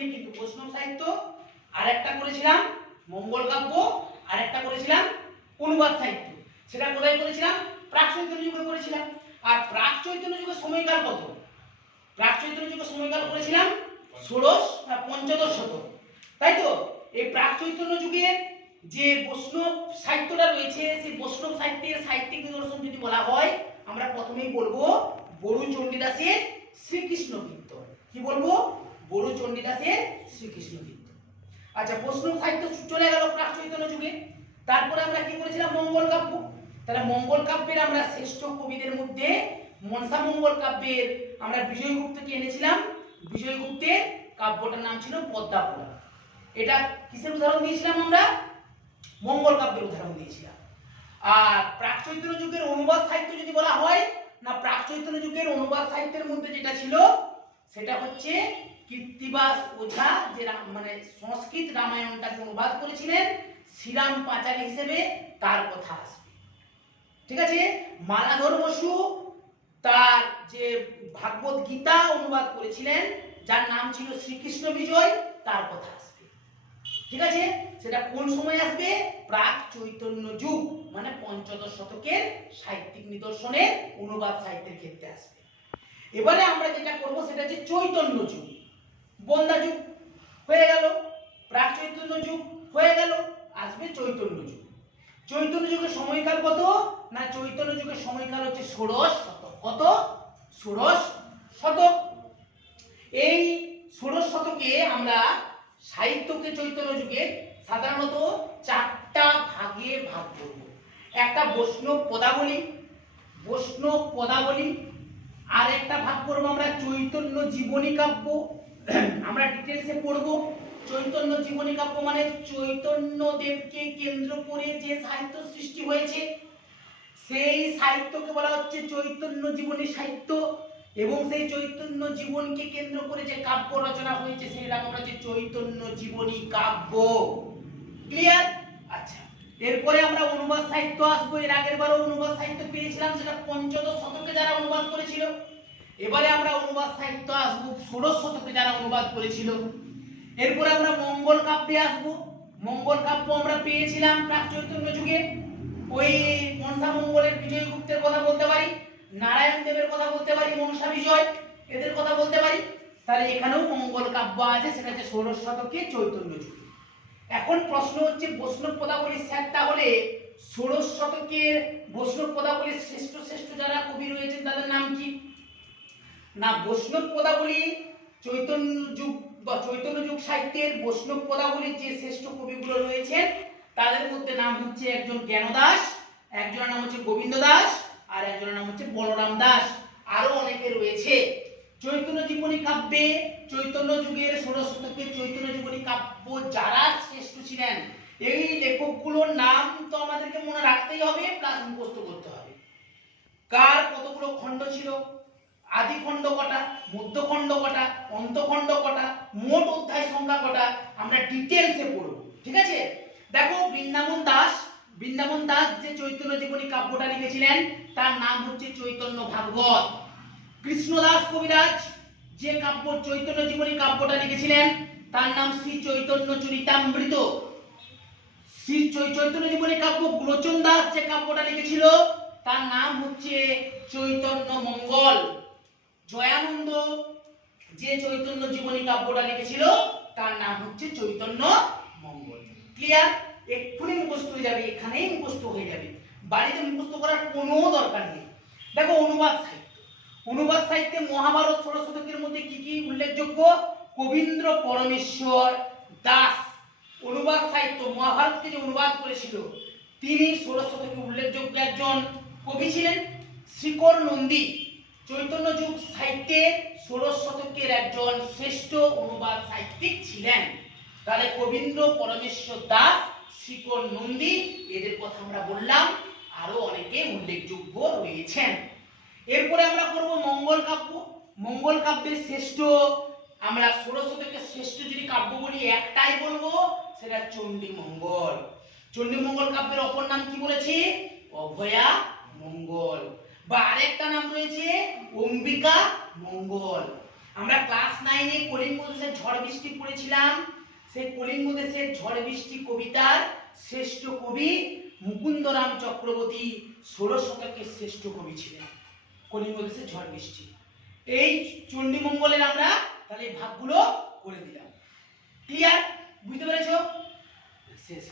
শ্রেণী কিন্তু বৈষ্ণব সাহিত্য, আর একটা করেছিলাম মঙ্গল কাব্য, আর একটা করেছিলাম অনুবাদ সাহিত্য। সেটা কোথায় করেছিলাম? প্রাক চৈতন্য যুগে করেছিলাম। আর প্রাক চৈতন্য যুগের সময়কাল কত? প্রাক চৈতন্য যুগের সময়কাল করেছিলাম ষোড়শ পঞ্চদশ শতক, তাই তো? এই প্রাক চৈতন্য যুগের যে বৈষ্ণব সাহিত্যটা রয়েছে, সেই বৈষ্ণব সাহিত্যের সাহিত্যিক নিদর্শন যদি বলা হয়, আমরা প্রথমেই বলবো বড়ু চণ্ডীদাসের শ্রীকৃষ্ণ কীর্তন। কি বলবো? বড়ু চণ্ডীদাসের শ্রীকৃষ্ণ কীর্তন। আচ্ছা, বৈষ্ণব সাহিত্য চলে গেল প্রাক চৈতন্য যুগে। তারপরে আমরা কি করেছিলাম? মঙ্গল কাব্য। তাহলে মঙ্গল কাব্যের আমরা শ্রেষ্ঠ কবিদের মধ্যে মনসা মঙ্গল কাব্যের আমরা বিজয়গুপ্তকে এনেছিলাম। বিজয়গুপ্তের কাব্যটার নাম ছিল পদ্মাপুরাণ। এটা কিসের উদাহরণ দিয়েছিলাম? আমরা মঙ্গল কাব্যের উদাহরণ দিয়েছিলাম। আর প্রাক চৈতন্য যুগের অনুবাদ সাহিত্য যদি বলা হয়, না প্রাক চৈতন্য যুগের অনুবাদ সাহিত্যের মধ্যে যেটা ছিল সেটা হচ্ছে কীর্তিবাস ওঝা, যে মানে সংস্কৃত রামায়ণটাকে অনুবাদ করেছিলেন শ্রীরাম পাঁচালী হিসেবে, তার কথা আসবে। ঠিক আছে? মালাধর বসু তার যে ভাগবত গীতা অনুবাদ করেছিলেন, যার নাম ছিল শ্রীকৃষ্ণ বিজয়, তার কথা আসবে। ঠিক আছে? সেটা কোন সময় আসবে? প্রাক চৈতন্য যুগ, মানে পঞ্চদশ শতকের সাহিত্যিক নিদর্শনের অনুবাদ সাহিত্যের ক্ষেত্রে আসবে। এবারে আমরা যেটা করব সেটা হচ্ছে চৈতন্য যুগ। বন্দা যুগ হয়ে গেল, প্রাক চৈতন্য যুগ হয়ে গেল, আসবে চৈতন্য যুগ। চৈতন্য যুগের সময়কাল কত? না চৈতন্য যুগের সময়কাল হচ্ছে ষোড়শ শতক। কত? ষোড়শ শতক। এই ষোড়শ শতকে আমরা সাহিত্যকে চৈতন্য যুগে সাধারণত চারটা ভাগে ভাগ করব। একটা বৈষ্ণব পদাবলী, বৈষ্ণব পদাবলী, আর একটা ভাগ করব আমরা চৈতন্য জীবনী কাব্য। আমরা ডিটেইলসে পড়ব। চৈতন্য জীবনী কাব্য মানে চৈতন্য দেবকে কেন্দ্র করে যে সাহিত্য সৃষ্টি হয়েছে, সেই সাহিত্যকে বলা হচ্ছে চৈতন্য জীবনী সাহিত্য, এবং সেই চৈতন্য জীবনকে কেন্দ্র করে যে কাব্য রচনা হয়েছে সেটাকে বলা হচ্ছে চৈতন্য জীবনী কাব্য। ক্লিয়ার? আচ্ছা, এরপরে আমরা অনুবাদ সাহিত্য আসবো। এর আগের বারও অনুবাদ সাহিত্য পেয়েছিলাম, সেটা পঞ্চদশ শতকে যারা অনুবাদ করেছিল। এবারে আমরা অনুবাদ সাহিত্য আসবো ষোড়শ শতকে যারা অনুবাদ করেছিল। এরপরে আমরা মঙ্গল কাব্যে আসবো। মঙ্গল কাব্য আমরা পেয়েছিলাম প্রাক চৈতন্য যুগে। ওই মনসা মঙ্গলের বিজয়গুপ্তের কথা বলতে পারি, নারায়ণ দেবের কথা বলতে পারি, মনসা বিজয়, এদের কথা বলতে পারি। তাহলে এখানেও মঙ্গল কাব্য আছে, সেটা হচ্ছে ষোড়শ শতকে চৈতন্য যুগে। এখন প্রশ্ন হচ্ছে বৈষ্ণব পদাবলীর স্যারটা হলে ষোড়শ শতকের বৈষ্ণব পদাবলীর শ্রেষ্ঠ শ্রেষ্ঠ যারা কবি রয়েছেন তাদের নাম কি? না বৈষ্ণব পদাবলী চৈতন্য যুগ বা চৈতন্য যুগ সাহিত্যের বৈষ্ণব পদাবলীর যে শ্রেষ্ঠ কবিগুলো রয়েছেন তাদের মধ্যে নাম হচ্ছে একজন জ্ঞানদাস, একজনের নাম হচ্ছে গোবিন্দ দাস, আর একজনের নাম হচ্ছে বলরাম দাস। আরো অনেকে রয়েছে। চৈতন্য জীবনী কাব্যে চৈতন্য যুগের ষোড়শ শতকের চৈতন্য জীবনী কাব্য যারা শ্রেষ্ঠ ছিলেন, এই লেখকগুলোর নাম তো আমাদেরকে মনে রাখতেই হবে, প্লাস মুখস্থ করতে হবে। কার কতগুলো খণ্ড ছিল, আদি খণ্ড কটা, মধ্যখণ্ড কটা, অন্তখণ্ড কটা, মোট অধ্যায় সংখ্যা কটা, আমরা ডিটেইলসে পড়ব। ঠিক আছে? দেখো বৃন্দাবন দাস যে চৈতন্য জীবনী কাব্যটা লিখেছিলেন তার নাম হচ্ছে চৈতন্য ভাগবত। কৃষ্ণদাস কবিরাজ যে কাব্য চৈতন্য জীবনী কাব্যটা লিখেছিলেন তার নাম শ্রী চৈতন্য চরিতামৃত। শ্রী চৈতন্য জীবনী কাব্য গুণচন দাস যে কাব্যটা লিখেছিল তার নাম হচ্ছে চৈতন্য মঙ্গল। জয়ানন্দ যে চৈতন্য জীবনী কাব্যটা লিখেছিল তার নাম হচ্ছে চৈতন্য মঙ্গল। ক্লিয়ার? এক্ষুনি মুখস্থ হয়ে যাবে, এখানেই মুখস্থ হয়ে যাবে, বাড়িতে মুখস্থ করার কোনো দরকার নেই। দেখো অনুবাদ সাহিত্য, অনুবাদ সাহিত্যে মহাভারত ষোড়শ শতকের মধ্যে কি কি উল্লেখযোগ্য? কবীন্দ্র পরমেশ্বর দাস অনুবাদ সাহিত্য মহাভারতকে যে অনুবাদ করেছিল তিনি ষোড়শ শতকে উল্লেখযোগ্য একজন কবি ছিলেন। শ্রীকর নন্দী চৈতন্য যুগ সাহিত্যে ষোড়শ শতকের একজন শ্রেষ্ঠ অনুবাদ সাহিত্যিক ছিলেন। তাহলে কবীন্দ্র পরমেশ্বর দাস, শ্রীকর নন্দী, এদের কথা আমরা বললাম, আরো অনেকে উল্লেখযোগ্য রয়েছেন। এরপরে আমরা করব মঙ্গল কাব্য। মঙ্গল কাব্যের শ্রেষ্ঠ আমরা ষোড়শ শতকের শ্রেষ্ঠ যদি কাব্য বলি একটাই বলবো, সেটা চণ্ডী মঙ্গল। চণ্ডী মঙ্গল কাব্যের অপর নাম কি বলেছি? অভয়া মঙ্গল, বা আরেকটা নাম রয়েছে অম্বিকা মঙ্গল। আমরা ক্লাস 9 এ কলিঙ্গ দেশের ঝড় বৃষ্টি পড়েছিলাম। সেই কলিঙ্গ দেশের ঝড় বৃষ্টি কবিতার শ্রেষ্ঠ কবি মুকুন্দরাম চক্রবর্তী 16 শতকের শ্রেষ্ঠ কবি ছিলেন। কলিঙ্গ দেশের ঝড় বৃষ্টি, এই চণ্ডীমঙ্গলের আমরা তাহলে এই ভাগগুলো করে দিলাম। ক্লিয়ার? বুঝতে পেরেছো? শেষ।